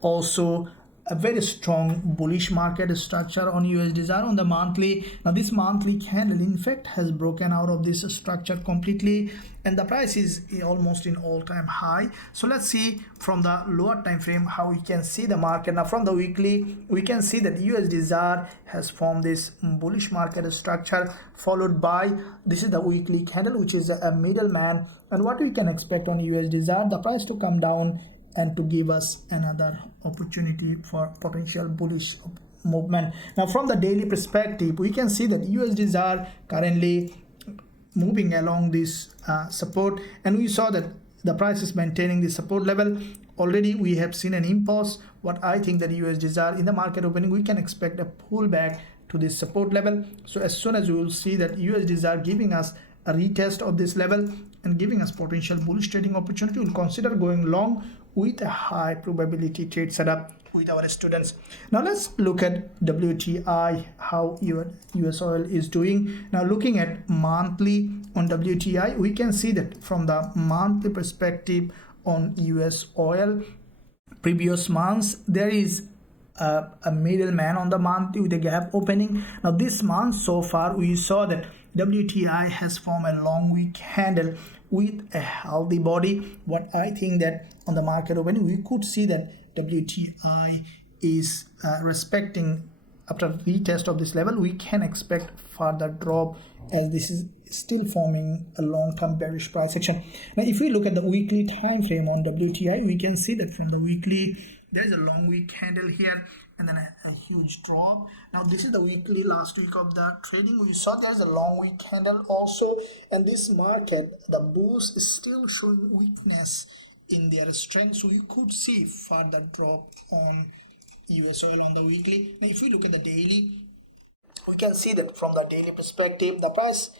also a very strong bullish market structure on USDZAR on the monthly. Now this monthly candle in fact has broken out of this structure completely, and the price is almost in all-time high. So let's see from the lower time frame how we can see the market. Now from the weekly, we can see that USDZAR has formed this bullish market structure, followed by this is the weekly candle, which is a middleman. And what we can expect on USDZAR, the price to come down and to give us another opportunity for potential bullish movement. Now from the daily perspective, we can see that USDZAR currently moving along this support, and we saw that the price is maintaining the support level. Already we have seen an impulse. What I think that USDZAR in the market opening, we can expect a pullback to this support level. So as soon as we will see that USDZAR giving us a retest of this level and giving us potential bullish trading opportunity, we'll consider going long with a high probability trade setup with our students. Now let's look at WTI, how your USOIL is doing. Now looking at monthly on WTI, we can see that from the monthly perspective on USOIL, previous months there is a middleman on the monthly with a gap opening. Now this month so far, we saw that WTI has formed a long wick candle with a healthy body. What I think that on the market opening, we could see that WTI is respecting after retest of this level. We can expect further drop, as this is still forming a long-term bearish price action. Now if we look at the weekly time frame on WTI, we can see that from the weekly there is a long wick candle here and then a huge drop. Now this is the weekly last week of the trading. We saw there's a long wick candle also, and this market, the bulls is still showing weakness in their strength, so you could see further drop on USOIL on the weekly. Now if we look at the daily, we can see that from the daily perspective, the price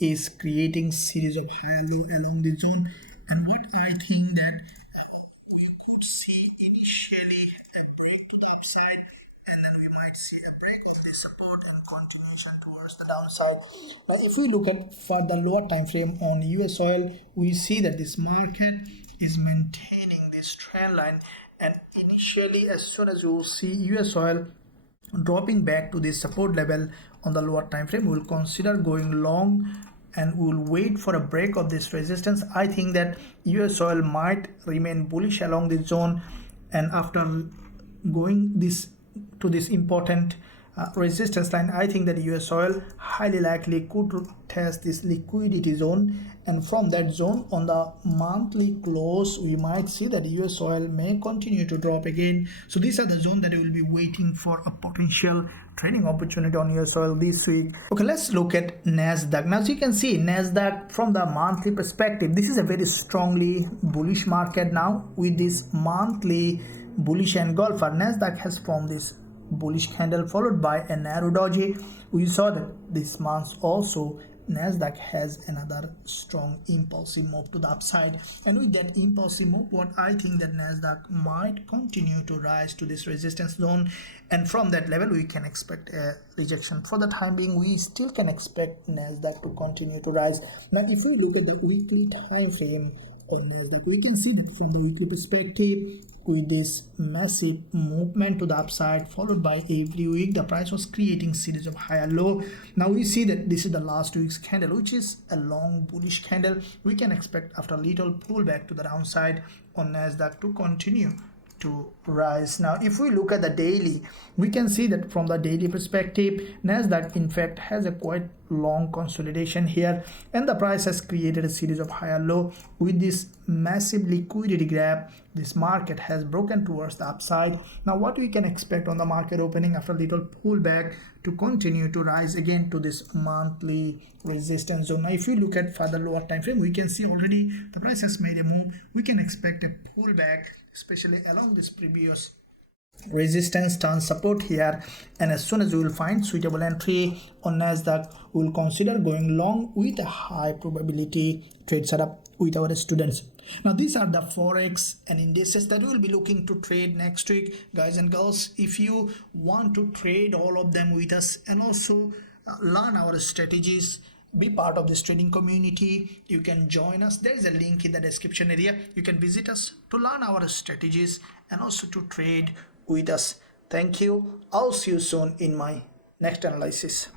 is creating series of higher low along the zone, and what I think that you could see initially a break to the upside, and then we might see a break to the support and continuation towards the downside. Now if we look at for the lower time frame on USOIL, we see that this market is maintaining this trend line, and initially as soon as you will see USOIL dropping back to this support level on the lower time frame, we will consider going long and we will wait for a break of this resistance. I think that US oil might remain bullish along this zone, and after going this to this important resistance line, I think that US oil highly likely could test this liquidity zone, and from that zone on the monthly close we might see that US oil may continue to drop again. So these are the zones that we will be waiting for a potential trading opportunity on US oil this week. Okay, let's look at NZDAC. Now as you can see, NZDAC from the monthly perspective, this is a very strongly bullish market now with this monthly bullish engulfer. NZDAC has formed this bullish candle followed by a narrow doji. We saw that this month also NASDAQ has another strong impulsive move to the upside, and with that impulsive move, what I think that NASDAQ might continue to rise to this resistance zone, and from that level we can expect a rejection. For the time being, we still can expect NASDAQ to continue to rise. Now if we look at the weekly time frame on NASDAQ, we can see that from the weekly perspective, with this massive movement to the upside followed by every week the price was creating series of higher low. Now we see that this is the last week's candle, which is a long bullish candle. We can expect after a little pullback to the downside on NASDAQ to continue to rise. Now if we look at the daily, we can see that from the daily perspective, NASDAQ in fact has a quite long consolidation here, and the price has created a series of higher low. With this massive liquidity grab, this market has broken towards the upside. Now what we can expect on the market opening after a little pullback to continue to rise again to this monthly resistance zone. Now if we look at further lower time frame, we can see already the price has made a move. We can expect a pullback, especially along this previous resistance turn support here, and as soon as we will find suitable entry on NASDAQ, we will consider going long with a high probability trade setup with our students. Now these are the forex and indices that we will be looking to trade next week, guys and girls. If you want to trade all of them with us and also learn our strategies, be part of this trading community, you can join us. There is a link in the description area. You can visit us to learn our strategies and also to trade with us. Thank you. I'll see you soon in my next analysis.